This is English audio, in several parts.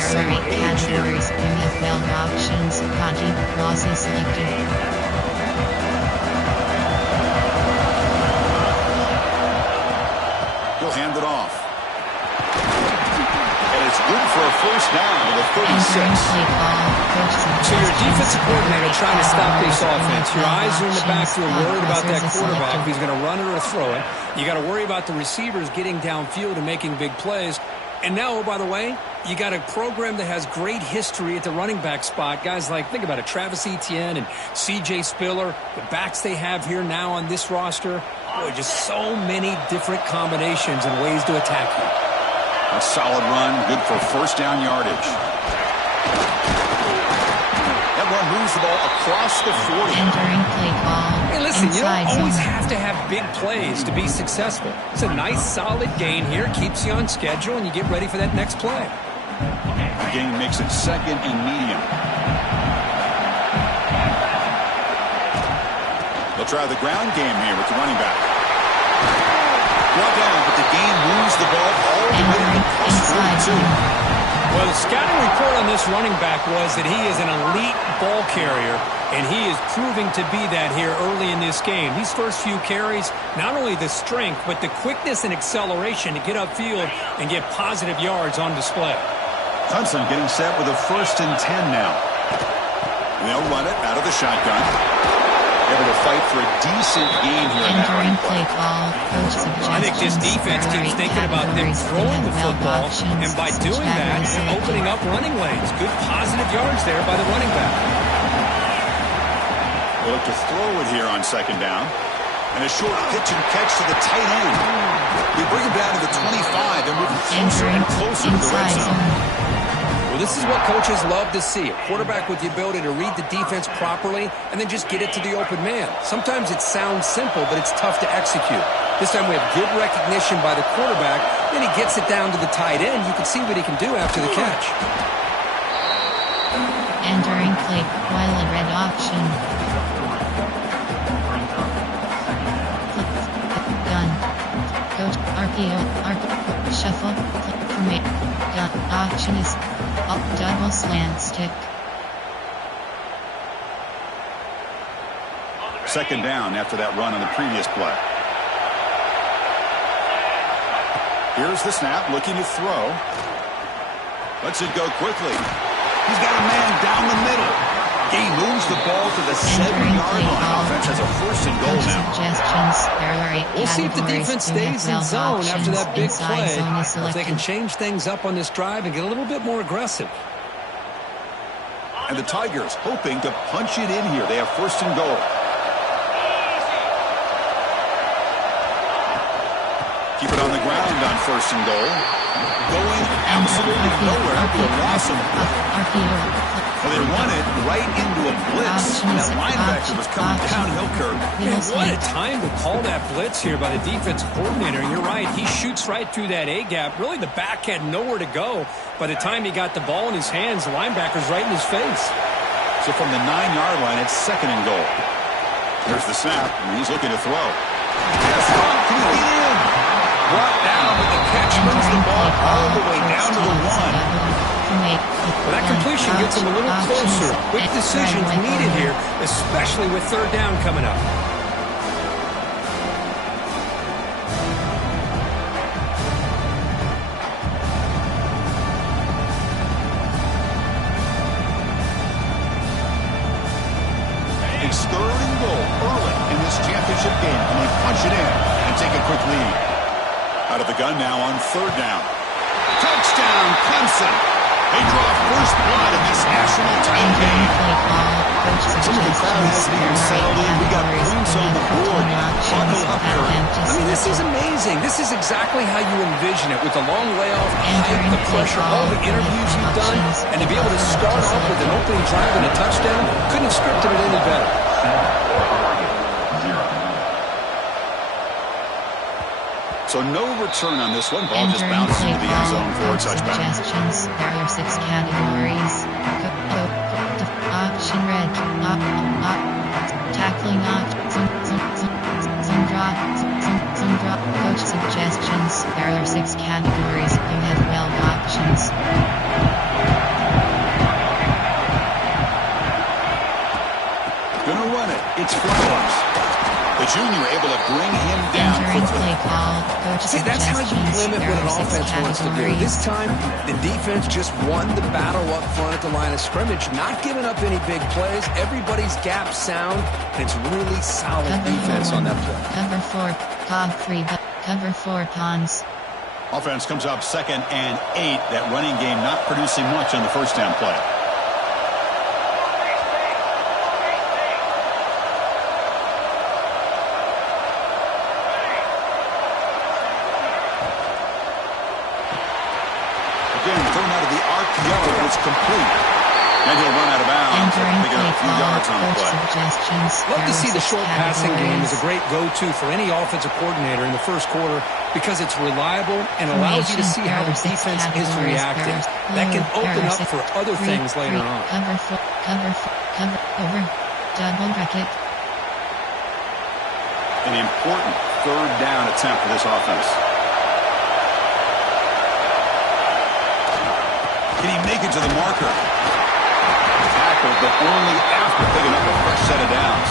There are 8 categories. NFL options. Content losses selected. He'll hand it off. And it's good for a first down to the 36. So your defensive coordinator trying to stop this offense. Your eyes are in the backfield, worried about that quarterback, if he's going to run it or throw it. You got to worry about the receivers getting downfield and making big plays. And now, oh, by the way, you got a program that has great history at the running back spot. Guys like, think about it, Travis Etienne and C.J. Spiller, the backs they have here now on this roster. Boy, just so many different combinations and ways to attack you. A solid run, good for first down yardage. That run moves the ball across the 40. Entering play ball. Hey, listen, you don't always have to have big plays to be successful. It's a nice, solid gain here. Keeps you on schedule, and you get ready for that next play. The gain makes it second and medium. They'll try the ground game here with the running back. Brought down, but the gain moves the ball all the way to the +42. Well, the scouting report on this running back was that he is an elite ball carrier, and he is proving to be that here early in this game. These first few carries, not only the strength, but the quickness and acceleration to get upfield and get positive yards on display. Clemson getting set with a 1st and 10 now. They'll run it out of the shotgun. Able to fight for a decent gain here in that running play. I think this defense keeps thinking about them throwing the football, and by doing that, they're opening up running lanes. Good positive yards there by the running back. They'll look to throw it here on 2nd down. And a short pitch and catch to the tight end. We bring him down to the 25 and move closer and closer to the red zone. Well, this is what coaches love to see. A quarterback with the ability to read the defense properly and then just get it to the open man. Sometimes it sounds simple, but it's tough to execute. This time we have good recognition by the quarterback. Then he gets it down to the tight end. You can see what he can do after the catch. Entering play while a red option. Gun. Coach RPO. Shuffle. Commit. Gun. Option is up double slant stick. 2nd down after that run on the previous play. Here's the snap, looking to throw. Lets it go quickly. He's got a man down the middle. He moves the ball to the 7-yard line. Offense has a 1st and goal now. We'll see if the defense stays in zone after that big play. If they can change things up on this drive and get a little bit more aggressive. And the Tigers hoping to punch it in here. They have 1st and goal. Keep it on the ground on 1st and goal. Going absolutely nowhere after a loss of well, they run it right into a blitz. And that linebacker was coming downhill, Kirk. Man, what a time to call that blitz here by the defense coordinator. And you're right, he shoots right through that A-gap. Really, the back had nowhere to go. By the time he got the ball in his hands, the linebacker's right in his face. So from the 9-yard line, it's 2nd and goal. There's the snap, and he's looking to throw. Yes, can he get in? Brought down, but the catch moves the ball all the way down to the 1. Well, that completion gets him a little closer. Quick decisions needed here, especially with 3rd down coming up. It's 3rd and goal early in this championship game. Can they punch it in and take a quick lead? Out of the gun now on 3rd down. Touchdown, Clemson. They draw first blood in this national title game. Some of the crowd hasn't even settled in. We got points on the board. Buckle up, Kirk. I mean, this is amazing. This is exactly how you envision it, with the long layoff, the pressure, all the interviews you've done, and to be able to start off with an opening drive and a touchdown, couldn't have scripted it any better. So no return on this one. Ball just bounces into the end zone for a touchback. Suggestions. There are 6 categories. Option red. Tackling option. Some drop. Coach suggestions. There are 6 categories. You have 12 options. junior able to bring him down quickly. See, that's how you limit what an offense wants to do. This time, the defense just won the battle up front at the line of scrimmage, not giving up any big plays. Everybody's gap sound, and it's really solid defense on that play. Cover 4 Pons. Offense comes up 2nd and 8. That running game not producing much on the first down play. Again, thrown out of the RPO, it's complete. And he'll run out of bounds. Picking up a few yards on the play. Love to see the short passing game as a great go-to for any offensive coordinator in the first quarter because it's reliable and allows you to see how the defense is reacting. That can open up for other things later on. Double bracket. An important 3rd down attempt for this offense. Can he make it to the marker? Tackled, but only after picking up a fresh set of downs.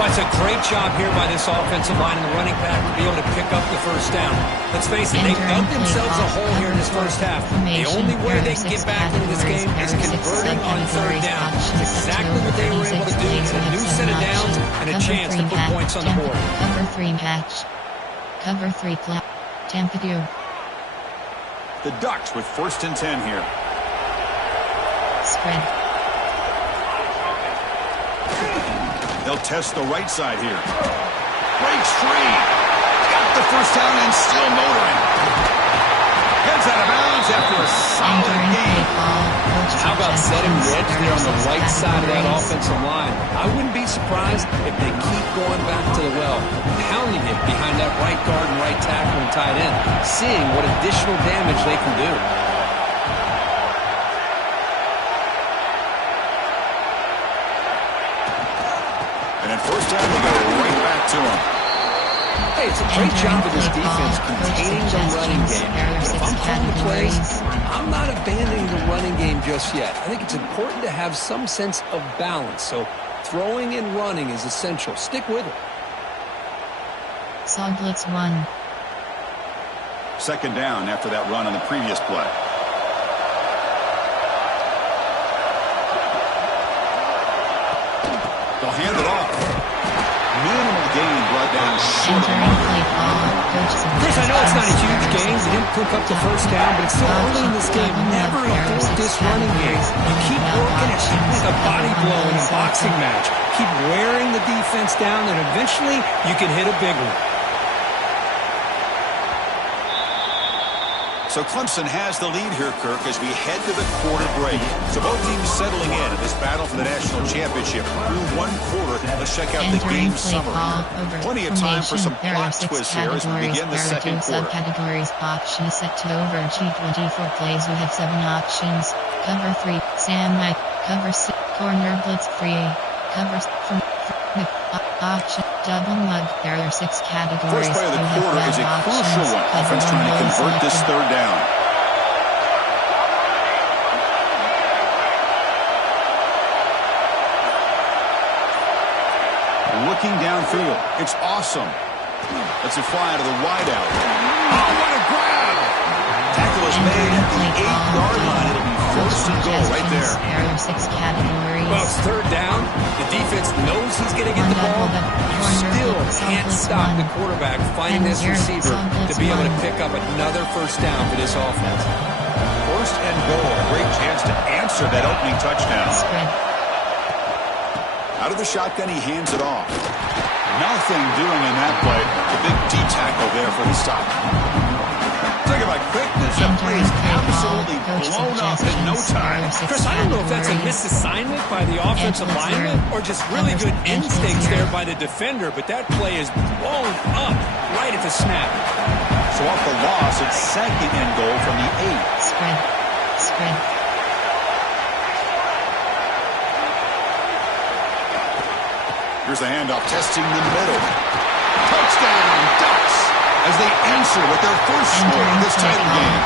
Well, it's a great job here by this offensive line and the running back to be able to pick up the first down. Let's face it, they've dug themselves a hole here in this first half. The only way they can get back into this game is converting on 3rd down. It's exactly what they were able to do. It's a new set of downs and a chance to put points on the board. Cover 3 match. Cover 3 play. Tampa Bay. The Ducks with 1st and 10 here. Spread. They'll test the right side here. Breaks free. Got the first down and still motoring. Heads out of bounds after a solid game. How about setting the edge there on the right side of that offensive line? I wouldn't be surprised if they keep going back to the well, pounding it behind that right guard and right tackle and tight end, seeing what additional damage they can do. And then first down, they go right back to him. Hey, it's a great job of this defense containing the running game. But if I'm calling the plays, I'm not abandoning the running game just yet. I think it's important to have some sense of balance. So throwing and running is essential. Stick with it. Saw blitz 1. 2nd down after that run on the previous play. They'll hand it off. Minimal gain brought down short of the mark. Chris, I know it's not a huge gain. They didn't pick up the first down, but it's still early in this game. Never abort this running game. You keep working it like a body blow in a boxing match. Keep wearing the defense down, and eventually you can hit a big one. So Clemson has the lead here, Kirk, as we head to the quarter break. So both teams settling in this battle for the national championship. Through one quarter, let's check out the game summary. Plenty of time for some plot twists here as we begin the second quarter. Subcategories options set to over G24 plays. We have 7 options. Cover 3, Sam Mike. Cover 6, corner blitz free. Cover from option double mug. There are 6 categories. First play of the quarter is a crucial one. Offense trying to convert this 3rd down. Looking downfield. It's awesome. Lets it fly to the wideout. Oh, what a grab! Tackle is made at the 8-yard line. It'll be 1st and goal right there. There are 6 categories. Well, it's 3rd down. The defense knows he's going to get the ball. You still can't stop the quarterback finding this receiver to be able to pick up another first down for this offense. 1st and goal. A great chance to answer that opening touchdown. Spread. Out of the shotgun, he hands it off. Nothing doing in that play. A big D tackle there for the stop. Talk about quickness. That play is absolutely blown up in no time. Chris, I don't know if that's a misassignment by the offensive lineman or just really good instincts there by the defender, but that play is blown up right at the snap. So off the loss, it's 2nd and goal from the 8. Spread. Spread. Here's the handoff, testing the middle. Touchdown, Ducks! as they answer with their first score of this title game.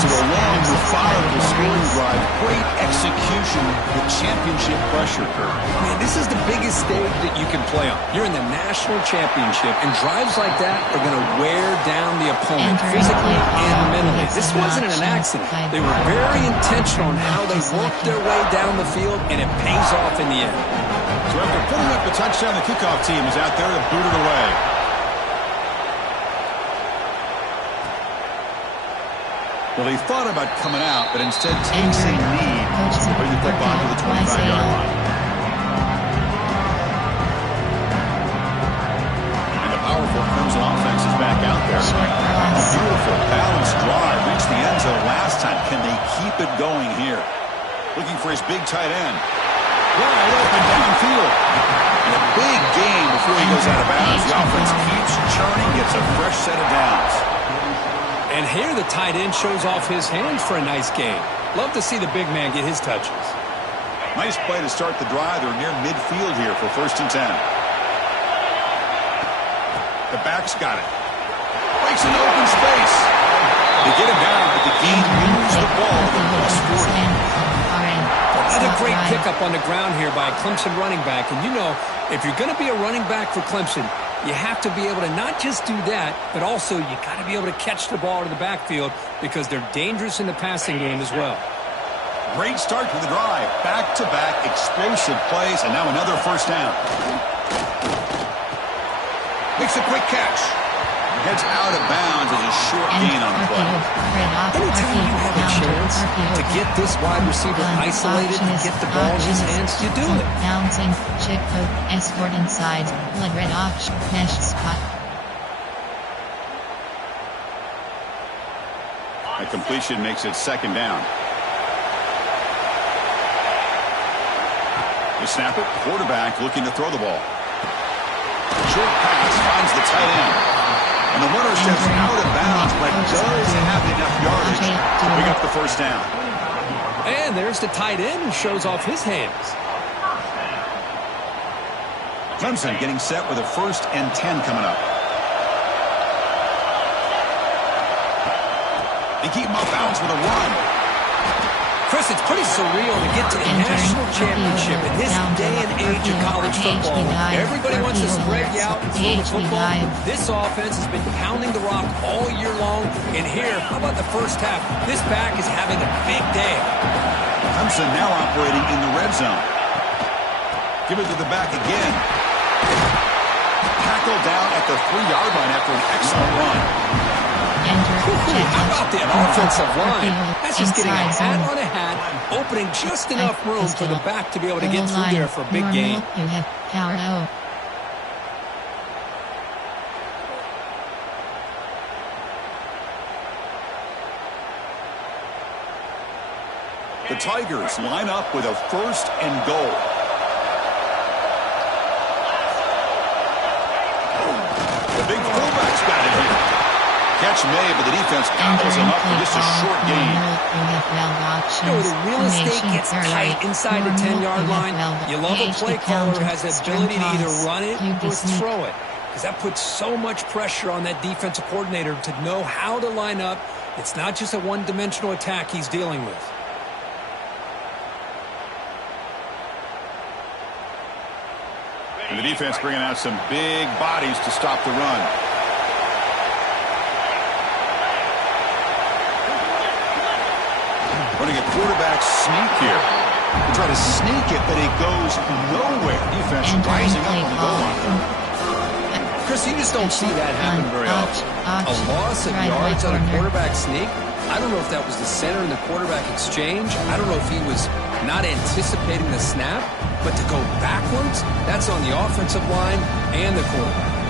So a long, methodical scoring drive, great execution with championship pressure, Kurt. Man, this is the biggest stage that you can play on. You're in the national championship, and drives like that are going to wear down the opponent physically and mentally. This wasn't an accident. They were very intentional on how they worked their way down the field, and it pays off in the end. So after putting up the touchdown, the kickoff team is out there to boot it away. Well, he thought about coming out, but instead takes a knee to bring the football to the 25-yard line. And the powerful Clemson offense is back out there. A beautiful, balanced drive. Reached the end zone last time. Can they keep it going here? Looking for his big tight end. Wide open downfield. And a big gain before he goes out of bounds. The offense keeps churning, gets a fresh set of downs. And here the tight end shows off his hands for a nice gain. Love to see the big man get his touches. Nice play to start the drive. They're near midfield here for 1st and 10. The back's got it. Breaks into open space. They get him down, but the game moves the ball to the +40. Another great pickup on the ground here by a Clemson running back. And you know, if you're going to be a running back for Clemson, you have to be able to not just do that, but also you got to be able to catch the ball to the backfield because they're dangerous in the passing game as well. Great start to the drive. Back-to-back explosive plays, and now another 1st down. Makes a quick catch. Heads out of bounds as a short gain on the play. Anytime you have a chance to get this wide receiver isolated and get the ball in his hands, you do it. Bouncing, chip code, escort inside, blood red option, mesh spot. A completion makes it 2nd down. They snap it. Quarterback looking to throw the ball. Short pass finds the tight end. And the runner steps out of bounds, but does have enough yardage to pick up the 1st down. And there's the tight end who shows off his hands. Clemson getting set with a 1st and 10 coming up. They keep him off bounds with a run. Chris, it's pretty surreal to get to the national championship in this day and age of college football. Everybody wants to spread you out and throw the football. This offense has been pounding the rock all year long. And here, how about the 1st half? This back is having a big day. Clemson now operating in the red zone. Give it to the back again. Tackled down at the 3-yard line after an excellent run. How about that offensive line? That's just getting a hat on a hat, opening just enough room for the back to be able to get through there for a big gain. You have power O. The Tigers line up with a 1st and goal. The big fullback's got it here. Catch made, but the defense gobbles him up for just a short gain. You know, the real estate gets tight inside the 10-yard line. You love a play caller who has the ability to either run it or throw it, because that puts so much pressure on that defensive coordinator to know how to line up. It's not just a one-dimensional attack he's dealing with. And the defense bringing out some big bodies to stop the run. Running a quarterback sneak here. They try to sneak it, but it goes nowhere. Defense rising up on the goal line. Chris, you just don't see that happen very often. A loss of yards on a quarterback sneak. I don't know if that was the center and the quarterback exchange. I don't know if he was not anticipating the snap, but to go backwards, that's on the offensive line and the quarterback.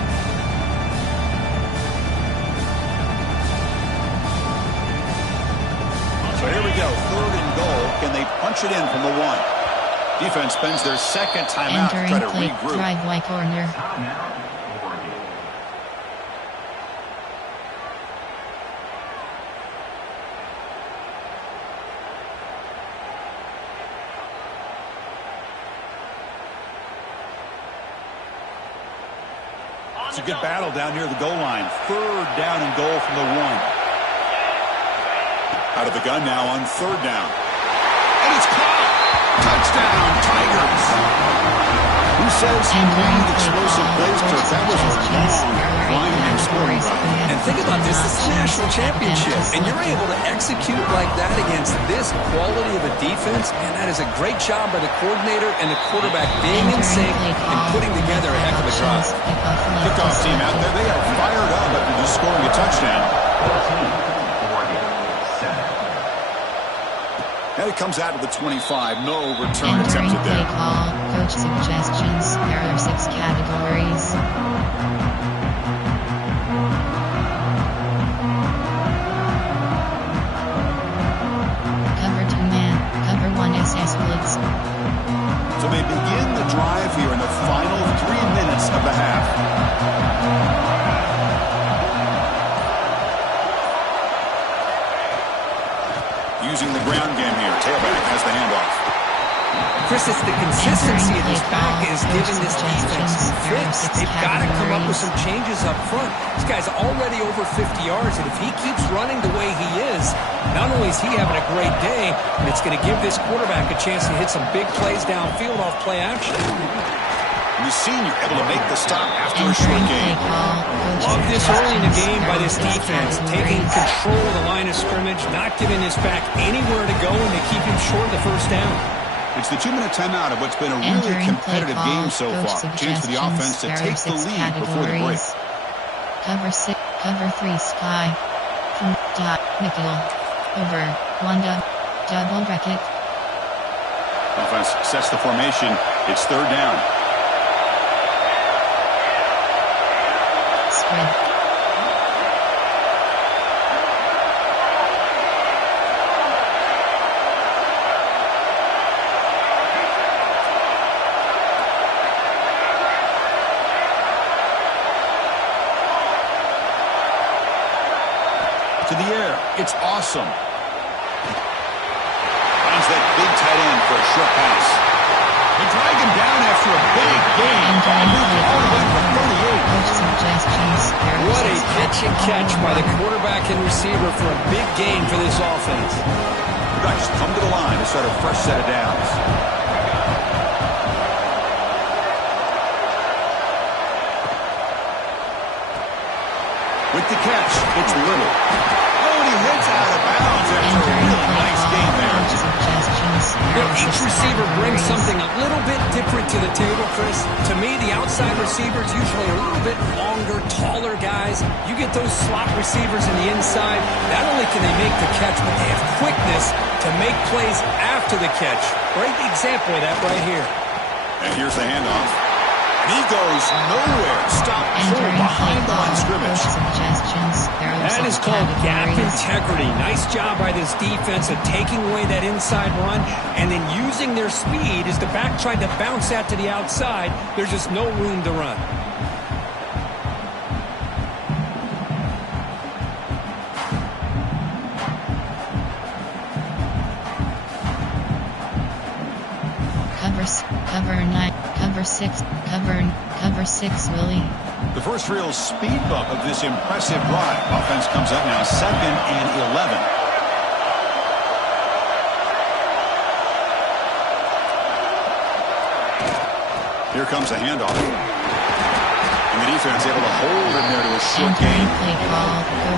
So here we go, 3rd and goal. Can they punch it in from the 1? Defense spends their 2nd timeout to try to regroup. Drive Y corner. It's a good battle down near the goal line. 3rd down and goal from the 1. Out of the gun now on 3rd down. And it's caught. Touchdown, Tigers. Who says he needed explosive plays, Kirk? That was a long, winding scoring drive. And think about this. This is a national championship, and you're able to execute like that against this quality of a defense, and that is a great job by the coordinator and the quarterback being in sync and putting together a heck of a drive. Kickoff team out there, they are fired up after just scoring a touchdown. And it comes out to the 25. No return attempted there. Call, coach suggestions. There are 6 categories. Cover 2 man. Cover 1 SS blitz. So they begin the drive here in the final 3 minutes of the half. Using the ground game here. Tailback has the handoff. Chris, it's the consistency of this back is giving this defense some fits. They've got to come up with some changes up front. This guy's already over 50 yards, and if he keeps running the way he is, not only is he having a great day, but it's going to give this quarterback a chance to hit some big plays downfield off play action. The senior able to make the stop after a short game. Love this early in the game by this defense, taking control of the line of scrimmage, not giving this back anywhere to go, and they keep him short of the first down. It's the 2-minute timeout of what's been a really competitive game so far. Chance for the offense to take the lead before the break. Cover 6, cover 3 sky. From dot nickel. Over. Wanda. Double bracket. Offense sets the formation. It's 3rd down. Spread. To the air. It's awesome. Finds that big tight end for a short pass. They drag him down after a big game. What a pitch and catch by the quarterback and receiver for a big gain for this offense. The Ducks come to the line to start a fresh set of downs. With the catch, it's Little. Oh, and he hits out of bounds after a really nice game there. Each receiver brings something a little bit different to the table, Chris. To me, the outside receivers usually a little bit longer, taller guys. You get those slot receivers in the inside. Not only can they make the catch, but they have quickness to make plays after the catch. Great example of that right here. And here's the handoff. He goes nowhere. Stop behind the line scrimmage. That is called gap integrity. Nice job by this defense of taking away that inside run and then using their speed as the back tried to bounce that to the outside. There's just no room to run. Cover 6, Willie. The first real speed bump of this impressive drive. Offense comes up now 2nd and 11. Here comes a handoff. And the defense able to hold him there to a short gain.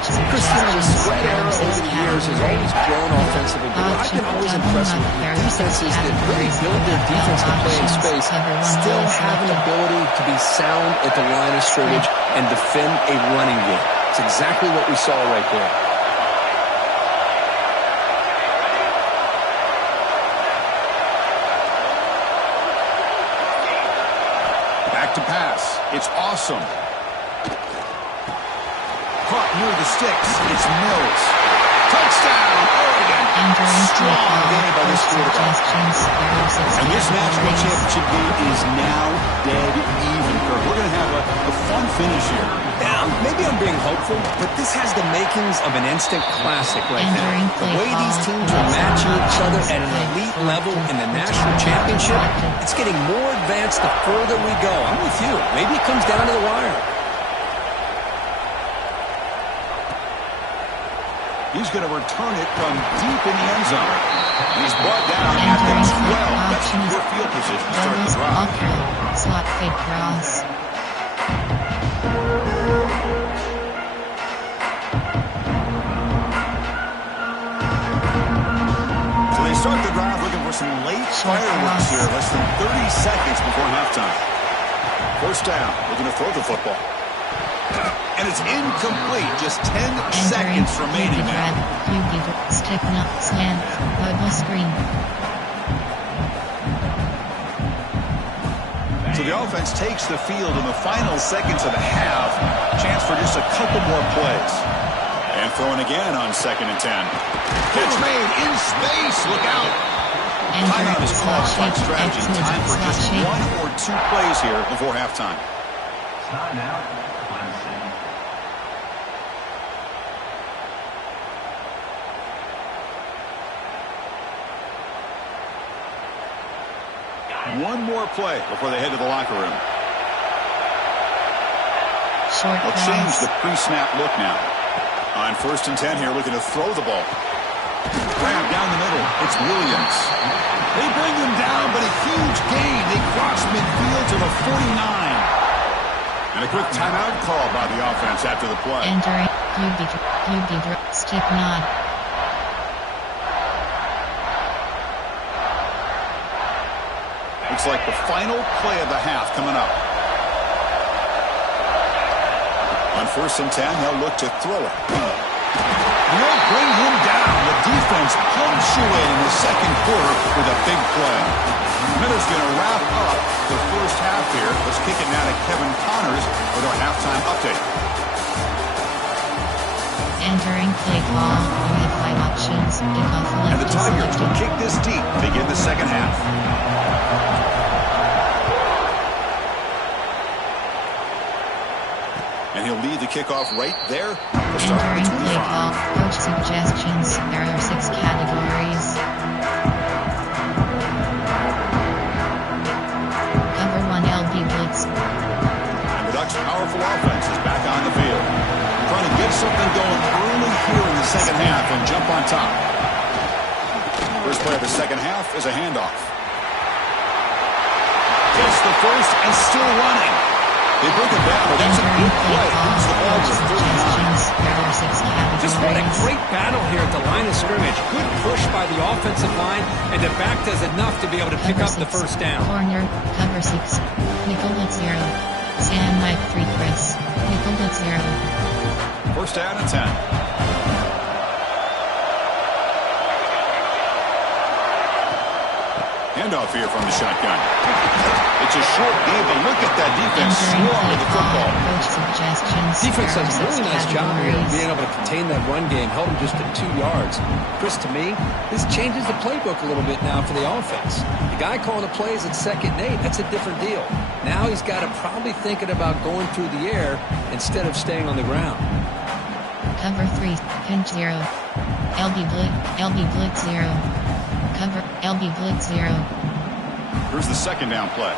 Christian, the spread arrow over the years has always grown offensively, but I've been always impressed with defenses that really build their defense to play in space, still have an ability to be sound at the line of scrimmage and defend a running game. It's exactly what we saw right there. Back to pass. It's awesome. Caught near the sticks. It's Mills. Touchdown, Oregon. Strong game by this quarterback. And this national championship game is now dead even. We're going to have a fun finish here. Yeah, maybe I'm being hopeful, but this has the makings of an instant classic right now. The way these teams are matching each other at an elite level in the national championship, it's getting more advanced the further we go. I'm with you. Maybe it comes down to the wire. He's going to return it from deep in the end zone. He's brought down at the 12. That's your field position to start the drive. Slot fake cross. So they start the drive looking for some late fireworks here. Less than 30 seconds before halftime. First down, looking to throw the football. And it's incomplete. Just 10 seconds remaining now. Stick not slant. Bubble screen. So the offense takes the field in the final seconds of the half. Chance for just a couple more plays. And throwing again on 2nd and 10. Catch made in space. Look out. Timeout is called on strategy. Time for just 1 or 2 plays here before halftime. Timeout. One more play before they head to the locker room. They'll change the pre-snap look now. On 1st and 10 here, looking to throw the ball. Grab down the middle. It's Williams. They bring him down, but a huge gain. They cross midfield to the 49. And a quick timeout call by the offense after the play. Entering. Stick nod. Looks like the final play of the half coming up. On 1st and 10, they'll look to throw it. They'll bring him down. The defense punctuating the second quarter with a big play. Miller's going to wrap up the first half here. Let's kick it now to Kevin Connors with our halftime update. Entering play call. You have 5 options. And the Tigers will kick this deep to begin the second half. And he'll lead the kickoff right there. Entering play call. Coach suggestions. There are 6 categories. Cover 1 LB blitz. And the Ducks' powerful offense is back on the field. Trying to get something going early here in the second half and jump on top. First play of the second half is a handoff. Gets the first and still running. They bring it down, but that's a good play. Moves the ball to 39. Just what a great battle here at the line of scrimmage. Good push by the offensive line, and the back does enough to be able to pick up the first down. Corner, cover 6. Nickel blitz 0. Sam Mike 3 Chris. Nickel blitz 0. First down and 10. Handoff here from the shotgun. It's a short game, but look at that defense swarm with the football. Defense does a really nice job here of being able to contain that run game, held him just at 2 yards. Chris, to me, this changes the playbook a little bit now for the offense. The guy calling the plays at 2nd and 8, that's a different deal. Now he's got to probably thinking about going through the air instead of staying on the ground. Cover 3, pinch 0. LB blitz 0. Cover, LB blitz 0. Here's the second down play.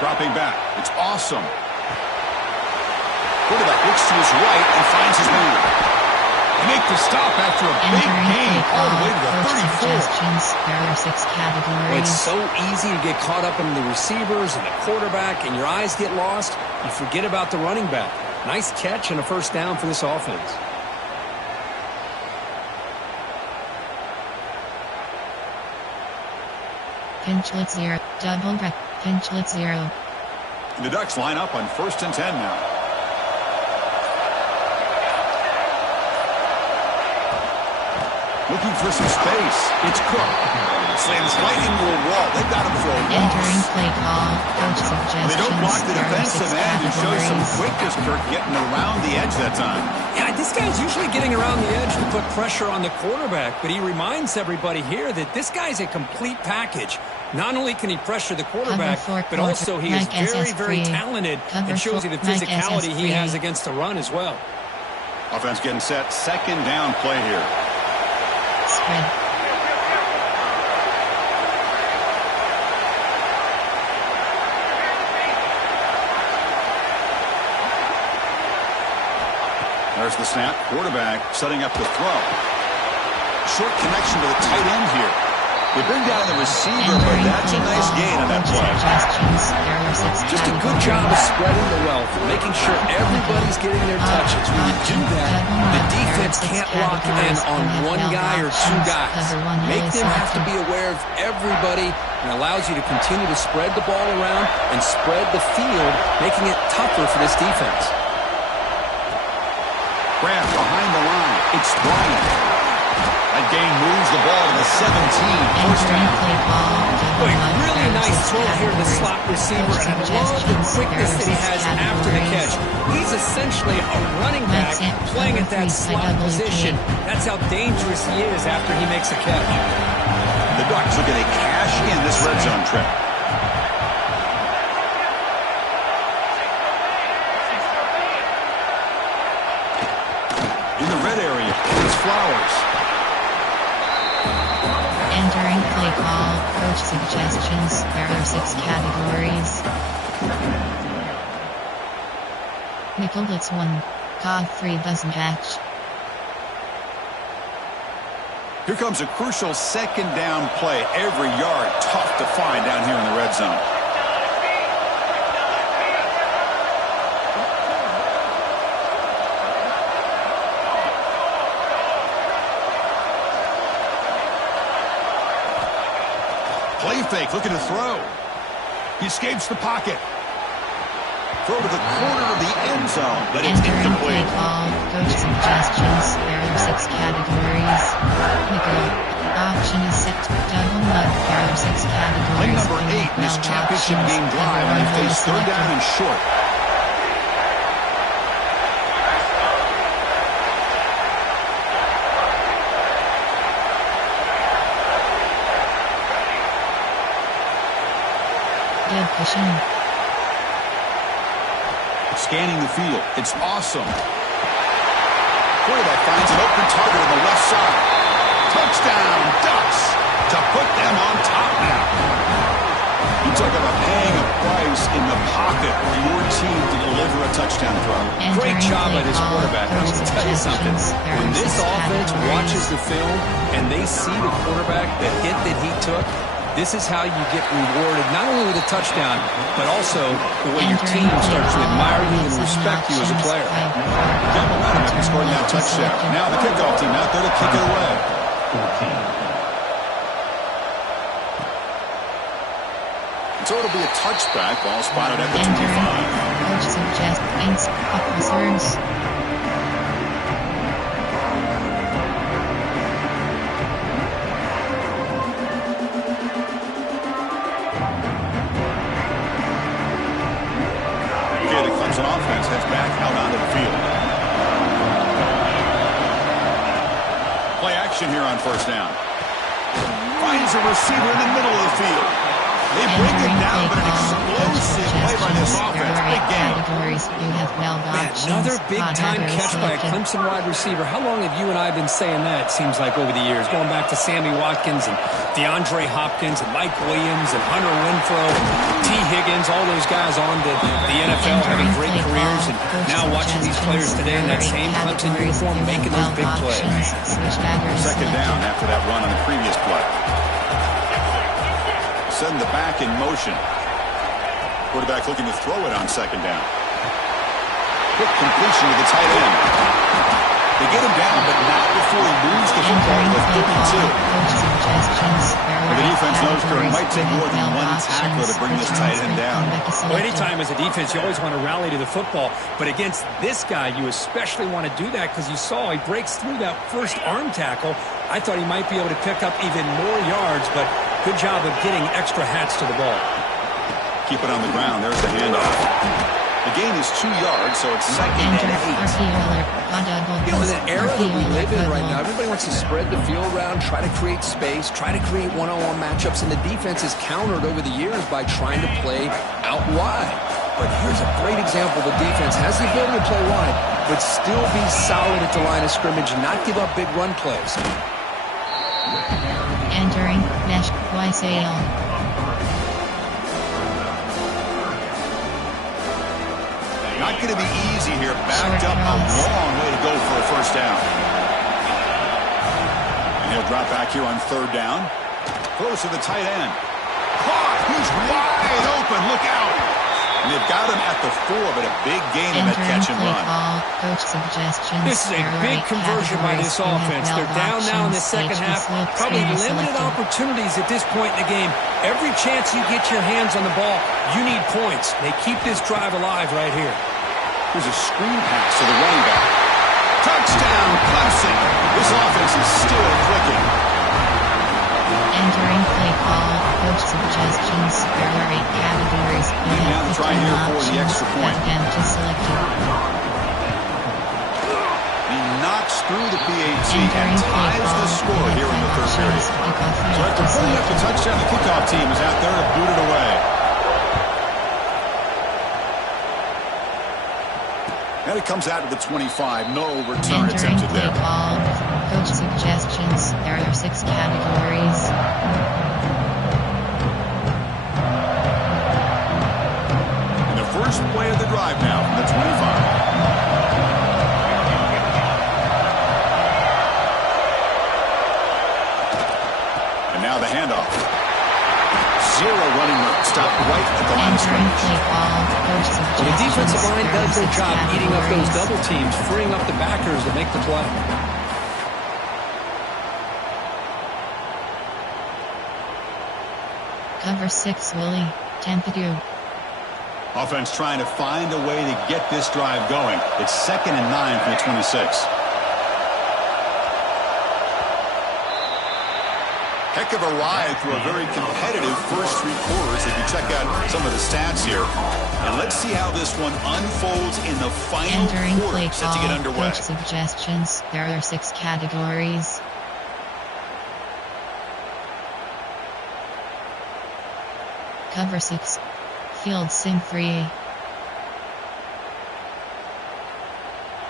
Dropping back. It's awesome. Quarterback looks to his right and finds his man. They make the stop after a big gain all the way to the 34. There are 6 categories. Well, it's so easy to get caught up in the receivers and the quarterback, and your eyes get lost. You forget about the running back. Nice catch and a first down for this offense. Pinchlet 0. Double break. Pinchlet 0. The Ducks line up on 1st and 10 now. Looking for some space. It's Cook. Slams right into a wall. They've got him for a loss. Entering play call. Coach suggestions. They don't block the defensive end and show some quickness, Kirk, getting around the edge that time. Yeah, this guy's usually getting around the edge to put pressure on the quarterback, but he reminds everybody here that this guy's a complete package. Not only can he pressure the quarterback, but also he is very, very talented and shows you the physicality he has against the run as well. Offense getting set. Second down play here. Spread. There's the snap. Quarterback setting up the throw. Short connection to the tight end here. They bring down the receiver, but that's a nice gain on that play. Just a good job of spreading the wealth, making sure everybody's getting their touches. When you do that, the defense can't lock in on one guy or two guys. Make them have to be aware of everybody, and allows you to continue to spread the ball around and spread the field, making it tougher for this defense. Grab behind the line. It's Bryant. That gain moves the ball to the 17. First down. Boy, really nice throw here to the slot receiver, and I love the quickness that he has after the catch. He's essentially a running back playing at that slot position. That's how dangerous he is after he makes a catch. The Ducks are going to cash in this red zone trip. In the red area, it's Flowers. Entering play call, coach suggestions, there are 6 categories. Nickel blitz 1, cog 3 doesn't match. Here comes a crucial second down play. Every yard tough to find down here in the red zone. Play fake, looking to throw. He escapes the pocket. Throw to the corner of the end zone, but it's Entering play incomplete. call, coach suggestions, there are 6 categories. Nickel, option is set, double mud, there are 6 categories. Play number 8 in this championship game drive, and they face third down and short. Good pushing. Scanning the field. It's awesome. Quarterback finds an open target on the left side. Touchdown, Ducks, to put them on top now. You talk about paying a price in the pocket for your team to deliver a touchdown throw. Great job by this quarterback. I'm going to tell you something. When this offense watches the film and they see the quarterback, the hit that he took, this is how you get rewarded, not only with a touchdown, but also the way your team starts to admire you and respect you as a player. Got momentum after scoring that touchdown. Now the kickoff team out there to kick it away. So it'll be a touchback. Ball spotted at the 25. Coach suggests officers. The Clemson offense heads back out onto the field. Play action here on first down. Finds a receiver in the middle of the field. They bring it down, but an explosive play by this offense. Big game. Another big-time catch by a Clemson wide receiver. How long have you and I been saying that, it seems like, over the years? Going back to Sammy Watkins and DeAndre Hopkins and Mike Williams and Hunter Renfrow, T. Higgins, all those guys on to the NFL having great careers, and now watching these players today in that same Clemson uniform making those big plays. Second down after that run on the previous play. Send the back in motion. Quarterback looking to throw it on second down. Quick completion to the tight end. They get him down, but not before he moves the football to 32. Well, the defense knows it might take more than one tackler to bring this tight end down. Well, anytime as a defense, you always want to rally to the football. But against this guy, you especially want to do that because you saw he breaks through that first arm tackle. I thought he might be able to pick up even more yards, but good job of getting extra hats to the ball. Keep it on the ground. There's the handoff. The gain is 2 yards, so it's second and 8. You know, in an era that we live in right now, everybody wants to spread the field around, try to create space, try to create one-on-one matchups, and the defense is countered over the years by trying to play out wide. But here's a great example. The defense has the ability to play wide, but still be solid at the line of scrimmage and not give up big run plays. Entering mesh YSAL. Not going to be easy here. Backed up a long way to go for a first down. And he'll drop back here on third down. Throws to the tight end. Caught. He's wide open. Look out. And they've got him at the 4, but a big gain in that catch and run. Coach suggestions. This is a big conversion by this offense. They're down now in the second half. Probably limited opportunities at this point in the game. Every chance you get your hands on the ball, you need points. They keep this drive alive right here. Here's a screen pass to the running back. Touchdown, Clemson. This offense is still clicking. Entering play call, coach suggestions. There are 8 categories. You have to try here for the extra point. He knocks through the PAT and ties the score here in the third period. So after putting up the touchdown, the kickoff team is out there to boot it away. And it comes out to the 25. No return attempted there. Ball. Coach suggestions. There are 6 categories. And the first play of the drive now from the 25. And now the handoff. Zero running room. Stopped right at the line of scrimmage. Well, the defensive line does their job eating up those double teams, freeing up the backers to make the play. Cover 6, Willie. 10 to do. Offense trying to find a way to get this drive going. It's 2nd and 9 from the 26. Heck of a ride through a very competitive first 3 quarters if you check out some of the stats here. And let's see how this one unfolds in the final quarter set to get underway. Coach suggestions. There are 6 categories. Cover 6. Field sim 3.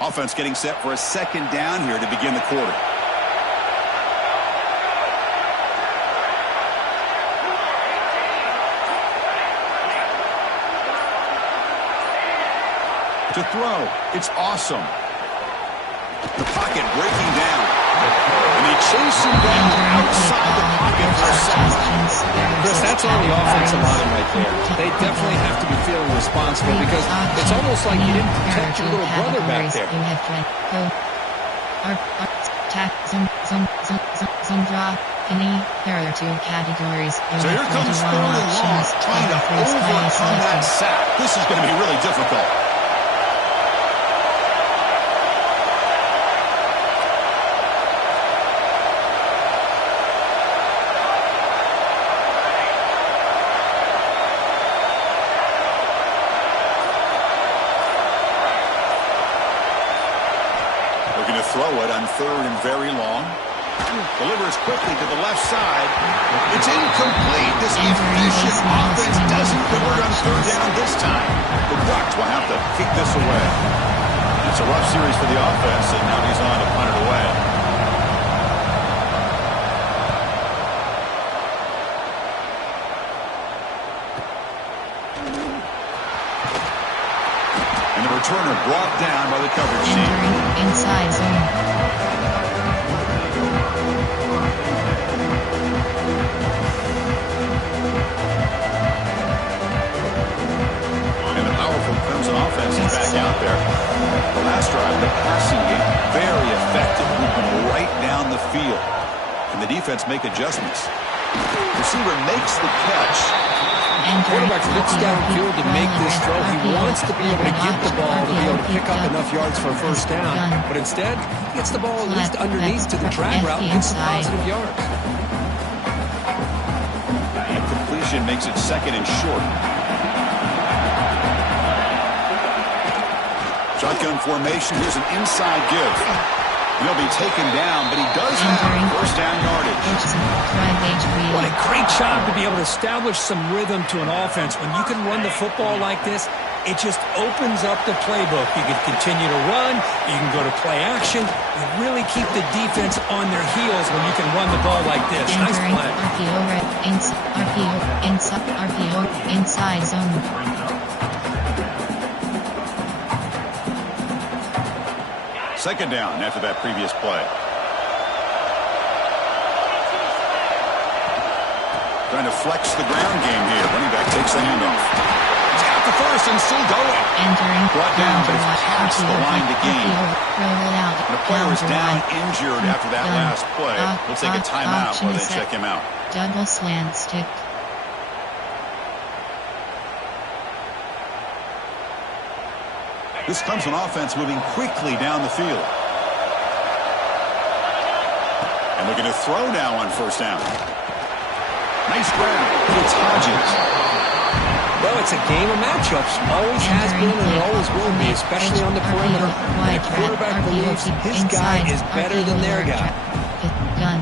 Offense getting set for a 2nd down here to begin the quarter. To throw. It's awesome. The pocket breaking down. And they chase him down outside the pocket for a second. Chris, that's on the offensive line right there. They definitely have to be feeling responsible because it's almost like you didn't protect your little brother back there. There are 2 categories. So here comes 3rd and long, trying to overcome that sack. This is going to be really difficult. Throw it on 3rd and very long. Delivers quickly to the left side. It's incomplete. This efficient offense doesn't convert on 3rd down this time. The Ducks will have to kick this away. It's a rough series for the offense, and now he's on to punt it away. And the returner brought down by the coverage team. Inside zone. And the powerful Clemson offense is back out there. The last drive, the passing game, very effective, moving right down the field. Can the defense make adjustments? Receiver makes the catch. Quarterback looks downfield to make this throw. He wants to be able to get the ball to be able to pick up enough yards for a first down. But instead, he gets the ball at least underneath to the drag route and gets some positive yards. Incompletion makes it 2nd and short. Shotgun formation. Here's an inside give. He'll be taken down, but he does have first down yardage. What a great job to be able to establish some rhythm to an offense. When you can run the football like this, it just opens up the playbook. You can continue to run. You can go to play action. You really keep the defense on their heels when you can run the ball like this. Nice play. RPO, inside zone. Second down after that previous play. Trying to flex the ground game here. Running back takes the handoff. He's got the first and still going. Entering. Brought down, but it's past the line to gain. The player is down injured after that last play. We'll take a timeout while they check him out. Double slant stick. This Clemson offense moving quickly down the field. And looking to throw now on first down. Nice grab. It's Hodges. Well, it's a game of matchups. Always has been and it always will be, especially on the perimeter. And a quarterback believes his guy is better than their guy. Gun.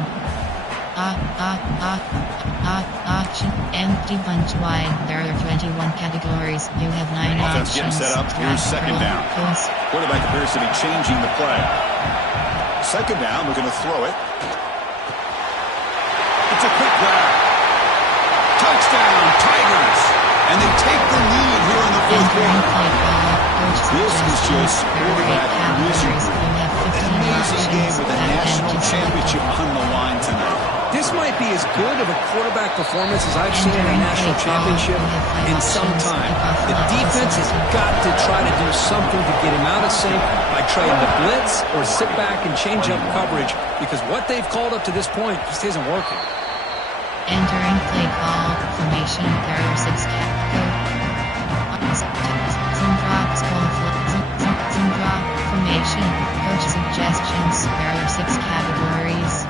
Option. Empty bunch wide. There are 21 categories. You have 9 Offense options. getting set up. Here's second down. Quarterback appears to be changing the play. Second down. Looking to throw it. It's a quick grab. Touchdown, Tigers! And they take the lead here in the fourth quarter. This is just quarterback wizardry. An amazing game with a national championship on the line tonight. This might be as good of a quarterback performance as I've seen in a national championship in some time. The defense has got to try to do something to get him out of sync by trying to blitz or sit back and change up coverage, because what they've called up to this point just isn't working. Entering play call formation. There are 6 some drops, some drop formation. Coach suggestions. There are 6 categories.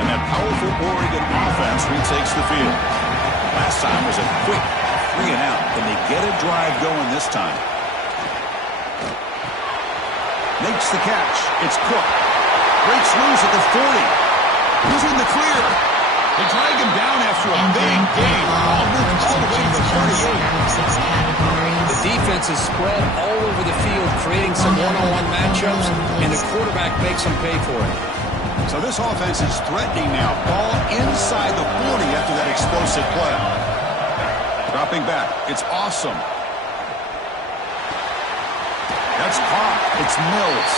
And that powerful Oregon offense retakes the field. Last time was a quick 3 and out. Can they get a drive going this time? Makes the catch. It's Cook. Breaks loose at the 40. He's in the clear. They drag him down after a big gain. All the way to the 38. The defense is spread all over the field, creating some one-on-one matchups, and the quarterback makes them pay for it. So this offense is threatening now. Ball inside the 40 after that explosive play. Dropping back. It's awesome. That's caught. It's Mills.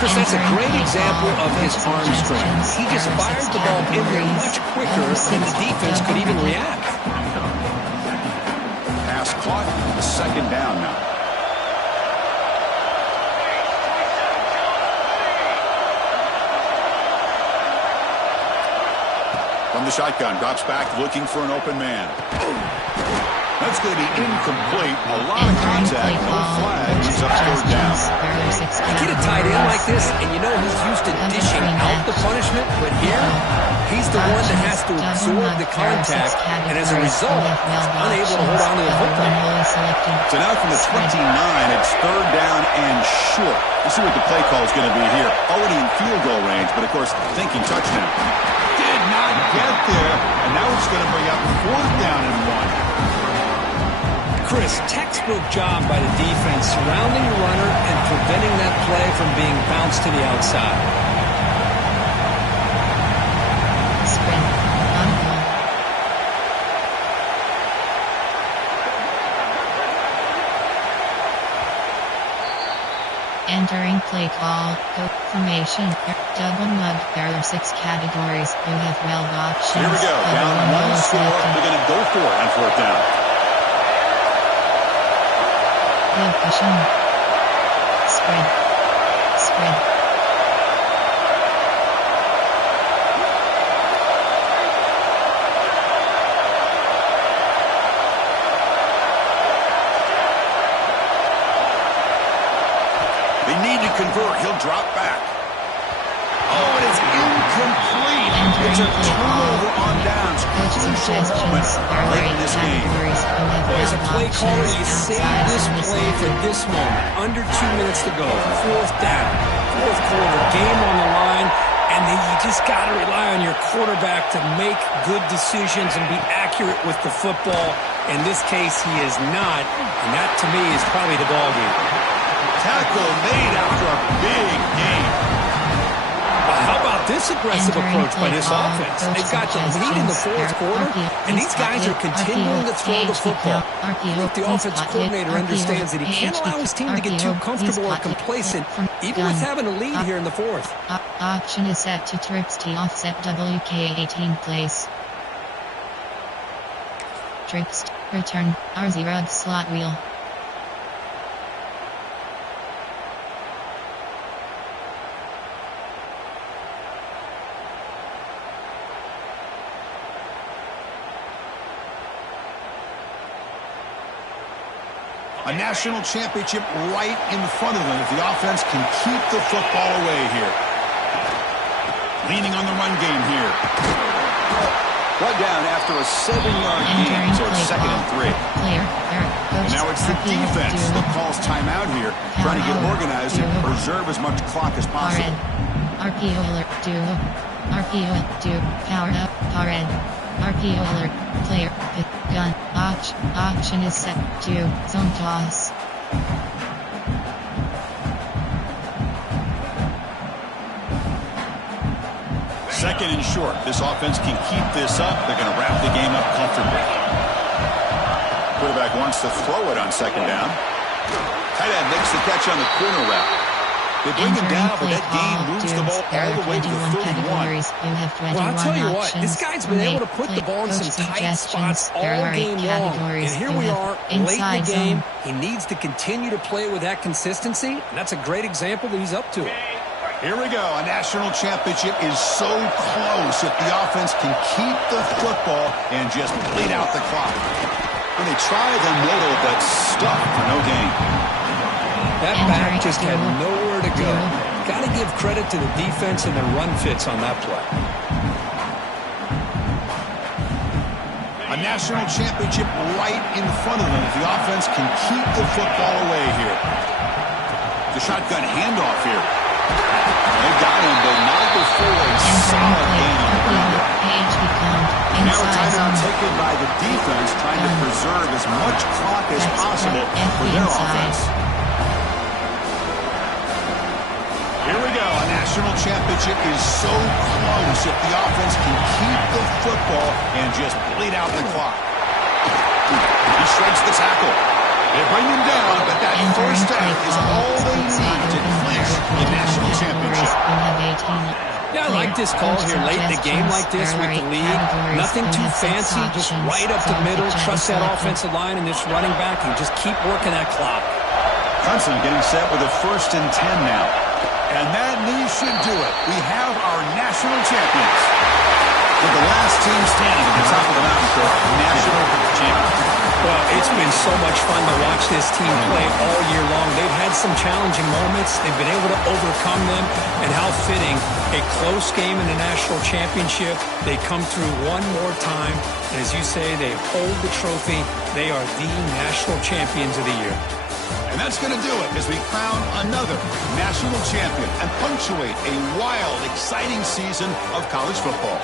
Chris, that's a great example of his arm strength. He just fired the ball in there much quicker than the defense could even react. Pass caught. Second down now. From the shotgun, drops back looking for an open man. That's going to be incomplete. A lot of contact, no flag. He's up third down. You get a tight end like this, and you know he's used to dishing out the punishment, but here, he's the one that has to absorb the contact, and as a result, he's unable to hold on to the football. So now from the 29, it's third down and short. Let's see what the play call is going to be here. Already in field goal range, but of course, thinking touchdown. Did not get there, and now it's going to bring up fourth down and 1. Chris, textbook job by the defense, surrounding the runner and preventing that play from being bounced to the outside. Sprint. On goal. Entering play call. Coach formation. Double mug. There are 6 categories. You have 12 options. Here we go. Down 1 score. They're going to go for it on fourth down. Pushing. Spread. Spread. They need to convert. He'll drop back. Oh, and it's incomplete. It's a turnover on downs. Suggestions. Late in this game. As a play caller, you save this play for this moment. Under 2 minutes to go. Fourth down. Fourth quarter. Game on the line. And And then you just got to rely on your quarterback to make good decisions and be accurate with the football. In this case, he is not, and that, to me, is probably the ballgame. Tackle made after a big game. Well, how about this aggressive approach by this offense? They've got the lead in the fourth quarter, and these guys are continuing to throw the football. I think the offensive coordinator understands that he can't allow his team to get too comfortable or complacent, even with having a lead here in the fourth. Option is set to trips T offset WK18 place. Trips, return, RZ rug slot wheel. A national championship right in front of them if the offense can keep the football away here. Leaning on the run game here. One down after a 7-yard gain, so it's 2nd and 3. And now it's the defense that calls timeout here, trying to get organized and preserve as much clock as possible. RPO alert, RPO power up, RPO alert, player, pick, gun, option is set to zone toss. Second and short. This offense can keep this up. They're going to wrap the game up comfortably. Quarterback wants to throw it on 2nd down. Tight end makes the catch on the corner route. They bring him down, but that gain moves the ball all the way to the 31. Well, I'll tell you what, this guy's been able to put the ball in some tight spots all game long. And here we are, late in the game. He needs to continue to play with that consistency, and that's a great example that he's up to it. Here we go. A national championship is so close if the offense can keep the football and just bleed out the clock. When they try the middle, but stuck for no gain. That back just had nowhere to go. Got to give credit to the defense and the run fits on that play. A national championship right in front of them if the offense can keep the football away here. The shotgun handoff here. They got him, but not before a solid gain on the ground. Now a timeout taken by the defense, trying to preserve as much clock as possible for their offense. Here we go. A national championship is so close if the offense can keep the football and just bleed out the clock. He shreds the tackle. They bring him down, but that first down is all they need to clinch the national championship. Yeah, I like this call here late in the game like this with the lead. Nothing too fancy, just right up the middle. Trust that offensive line and this running back and just keep working that clock. Clemson getting set with a 1st and 10 now. And that knee should do it. We have our national champions. With the last team standing at the top of the mountain for national champions. Well, it's been so much fun to watch this team play all year long. They've had some challenging moments. They've been able to overcome them. And how fitting, a close game in the national championship. They come through one more time. And as you say, they hold the trophy. They are the national champions of the year. And that's going to do it as we crown another national champion and punctuate a wild, exciting season of college football.